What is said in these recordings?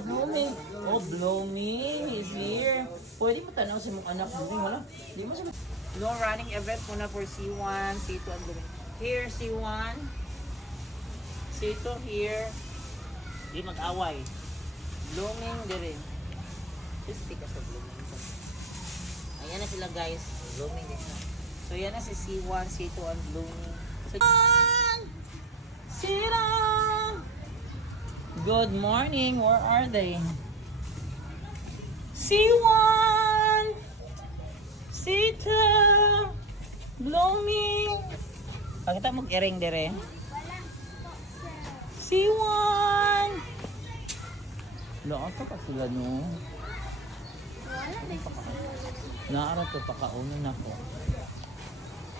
Hala, blooming. Oh, blooming. He's here. Pwede mo tanaw sa mong anak blooming. Wala. Di mo siya. No running event muna for C1, C2, and blooming. Here, C1. C2 here. Di mag-away. Blooming din. Just take us of blooming. Ayan na sila guys. Blooming din. So yan na si C1, C2, and blooming. So, Sira! Good morning. Where are they? C1! C2! Blooming! Pakita mo ering dire. C1! Lahat pa sila no? Naara to pakaunan ako.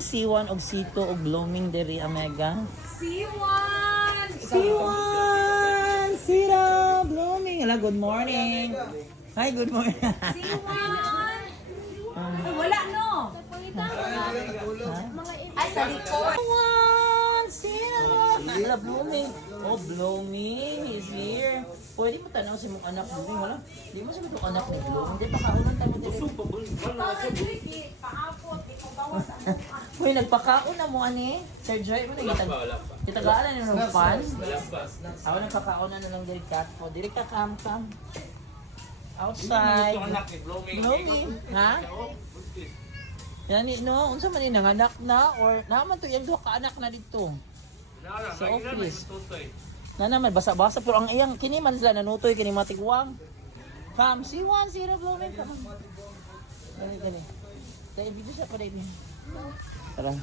C1 og C2 og blooming diri Omega. C1! C1! Sira! Blooming! Hello, good morning! Hi, good morning! C1! Ay, wala no! Ay, sa likod! C1! Sira! Hello, blooming! Oh, blooming! He's here! Pwede mo tanaw sa mong anak blooming, wala? Di mo sa itong anak ni blooming. Hindi, pakaunan tayo diri. Paapot, di ko bawas ang Uy, nagpakaon na mo, ani? Sir Joy, mo kitagaalan na ng pan? Ako nagpakaon na lang diri kat po. Diri ka kam. Outside. Blooming. Ha? Yan no, unsa man ni nanganak na or naman to yung duha ka anak na dito. Sa office. Na naman basa-basa pero ang iyang kini man sila nanutoy kini matigwang. Kam, C1, zero blooming kam. Gani. Dahil video siya pa dahil. Tara.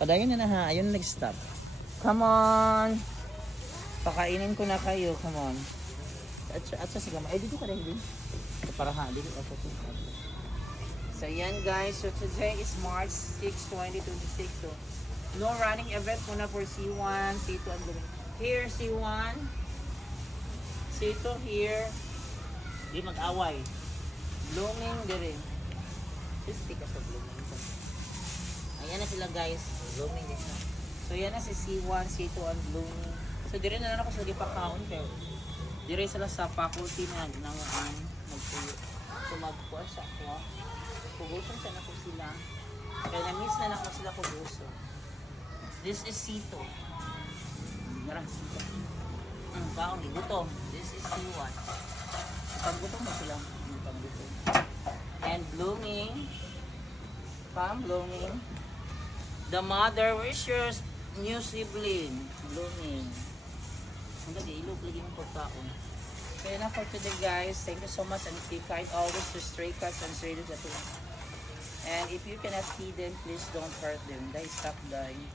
Padayon na ha. Ayun nag-stop. Come on. Pakainin ko na kayo. Come on. At sa sigama. Dito ka dahil din. Para ha. Dito ka. So yan guys. So today is March 6, 2026. So no running event muna for C1, C2, and blooming. Here C1. C2 here. Di mag-away. Blooming din. Just take us of blooming. Ayan na sila guys. Blooming din. So yan na si C1, C2, and blooming. So dire na lang ako sa gipakaon pero dire sila sa faculty na nanguan magpuyo. So magkuha siya ko. Kuguson siya na ko sila. Kaya na-miss na lang ko sila kuguso. This is C2. Tara, C2. Baon, gutom. This is C1. Paggutom na sila. Paggutom. And blooming. Blooming. The mother, where's your new sibling? Blooming. Ang ganda, ilog lagi ng pagkaon. Kaya na for today guys. Thank you so much and be kind always to stray cats and stray dogs at home. And if you cannot feed them, please don't hurt them. They stop dying.